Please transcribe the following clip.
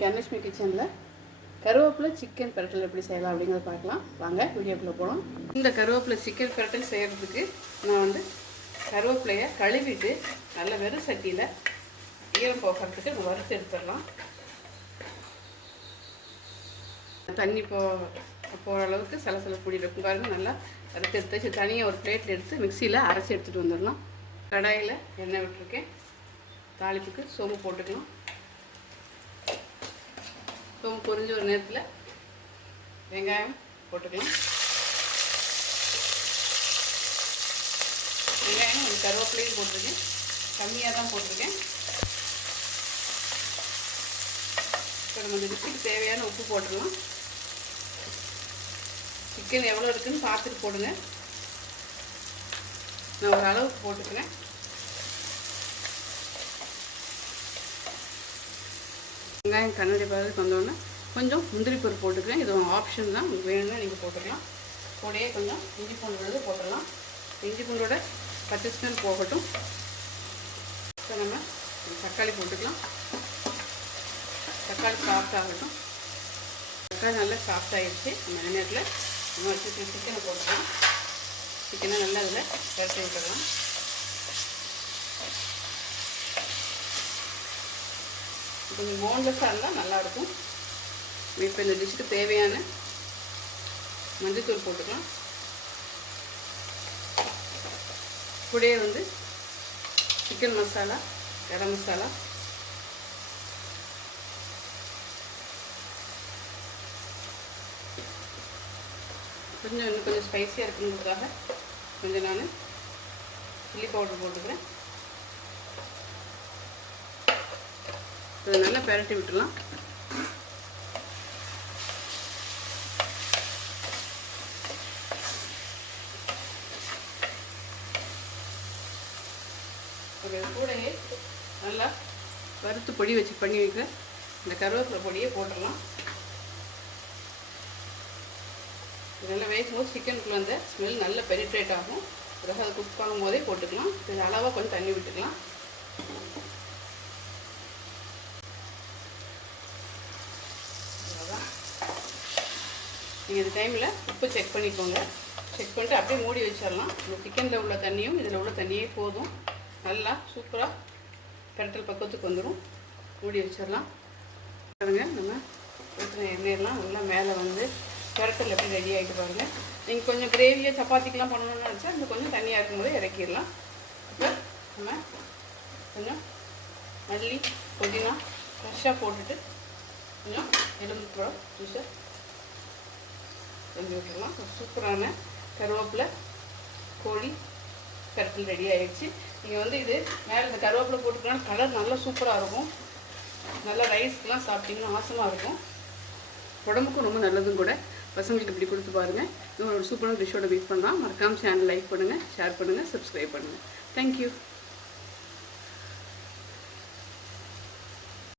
கனலட்சுமி கிச்சனில் கருவேப்பிலை சிக்கன் பிரட்டல் எப்படி செய்யலாம் அப்படிங்கிறத பார்க்கலாம். வாங்க வீடியோக்குள்ளே போகலாம் இந்த கருவேப்பிலை சிக்கன் பிரட்டல் செய்கிறதுக்கு நான் வந்து கருவேப்பிலையை கழுவிட்டு நல்ல வெறும் சட்டியில் ஈரம் போகிறதுக்கு நம்ம வறுத்து எடுத்துடலாம். தண்ணி போ போகிற அளவுக்கு சலசல பொடி இருக்கும் பாருங்கள் நல்லா வறுத்து எடுத்து வச்சு தனியாக ஒரு பிளேட்டில் எடுத்து மிக்சியில் அரைச்சி எடுத்துகிட்டு வந்துடலாம். கடாயில் எண்ணெய் விட்டுருக்கேன். தாளிப்புக்கு சோம்பு போட்டுக்கலாம். இப்போ பொரிஞ்ச ஒரு நேரத்தில் வெங்காயம் போட்டுக்கலாம். வெங்காயம் ஒரு கருவேப்பிலையும் போட்டிருக்கேன். கம்மியாக தான் போட்டிருக்கேன். இப்போ நம்ம இந்த டிஷ்ஷுக்கு தேவையான உப்பு போட்டுடலாம் சிக்கன் எவ்வளோ இருக்குதுன்னு பார்த்துட்டு போடுங்க. நான் ஒரு அளவுக்கு போட்டுக்கிறேன். வெங்காயம் கண்ணாடி பதத்துக்கு வந்தோடனே கொஞ்சம் முந்திரி பருப்பு போட்டுக்கிறேன். இது ஆப்ஷன் தான். உங்களுக்கு வேணும்னா நீங்கள் போட்டுக்கலாம். கூடயே கொஞ்சம் இஞ்சி பூண்டு விழுது போட்டுடலாம். இஞ்சி பூண்டோட பத்து ஸ்மெல் போகட்டும். இப்போ நம்ம தக்காளி போட்டுக்கலாம். தக்காளி சாஃப்ட் ஆகட்டும். தக்காளி நல்லா சாஃப்ட் ஆகிடுச்சு நம்ம நேரத்தில் நம்ம வச்சு சிக்கனை போட்டுக்கலாம். சிக்கனை நல்லா அதில் பரட்டி விட்டுடலாம் கொஞ்சம் போன்லெஸ்ஸாக இருந்தால் நல்லாயிருக்கும். இப்போ இந்த டிஷ்ஷுக்கு தேவையான மஞ்சத்தூள் போட்டுக்கலாம். கூடயே வந்து சிக்கன் மசாலா கரம் மசாலா கொஞ்சம் இன்னும் கொஞ்சம் ஸ்பைஸியாக இருக்குங்கிறதுக்காக கொஞ்சம் நான் சில்லி பவுடர் போட்டுக்கிறேன். இதை நல்லா பெரட்டி விட்டுலாம் ஒரு கூடையே நல்லா வறுத்து பொடி வச்சு பண்ணி வைக்க. இந்த கருவேப்பிலை பொடியை போட்டுடலாம். நல்லா நல்லா வேகும்போது சிக்கனுக்குள்ள அந்த ஸ்மெல் நல்லா பெனிட்ரேட் ஆகும். பிறகு அதை குக் பண்ணும் போதே போட்டுக்கலாம். இது அளவாக கொஞ்சம் தண்ணி விட்டுக்கலாம். நீங்கள் இந்த டைமில் உப்பு செக் பண்ணிக்கோங்க. செக் பண்ணிட்டு அப்படியே மூடி வச்சிடலாம். இந்த சிக்கனில் உள்ள தண்ணியும் இதில் உள்ள தண்ணியே போதும். நல்லா சூப்பராக பெரட்டல் பக்கத்துக்கு வந்துடும் மூடி வச்சிடலாம். பாருங்கள் நம்ம ஊற்றின எண்ணெயெல்லாம் நல்லா மேலே வந்து பெரட்டல் எப்படி ரெடி ஆகிட்டு பாருங்கள் நீங்கள் கொஞ்சம் கிரேவியாக சப்பாத்திக்கெலாம் பண்ணணும்னு நினச்சா இந்த கொஞ்சம் தண்ணியாக இருக்கும்போது இறக்கிடலாம். இப்போ நம்ம கொஞ்சம் மல்லி புதினா ஃப்ரெஷ்ஷாக போட்டுட்டு கொஞ்சம் எலும்பு ஜூஸை செஞ்சு விட்டுருலாம் சூப்பரான கருவேப்பிலை கோழி கருத்தில் ரெடி ஆகிடுச்சு நீங்கள் வந்து இது மேலே இந்த கருவேப்பிலை போட்டுக்கலாம் கலர் நல்லா சூப்பராக இருக்கும். நல்லா ரைஸ்க்கெலாம் சாப்பிட்டிங்கன்னா ஆசமாக இருக்கும். உடம்புக்கும் ரொம்ப நல்லதும் கூட. பசங்களுக்கு இப்படி கொடுத்து பாருங்கள் இன்னும் ஒரு சூப்பரான டிஷ்ஷோட மீட் பண்ணலாம். மறக்காமல் சேனல் லைக் பண்ணுங்கள் ஷேர் பண்ணுங்கள் சப்ஸ்கிரைப் பண்ணுங்கள் தேங்க்யூ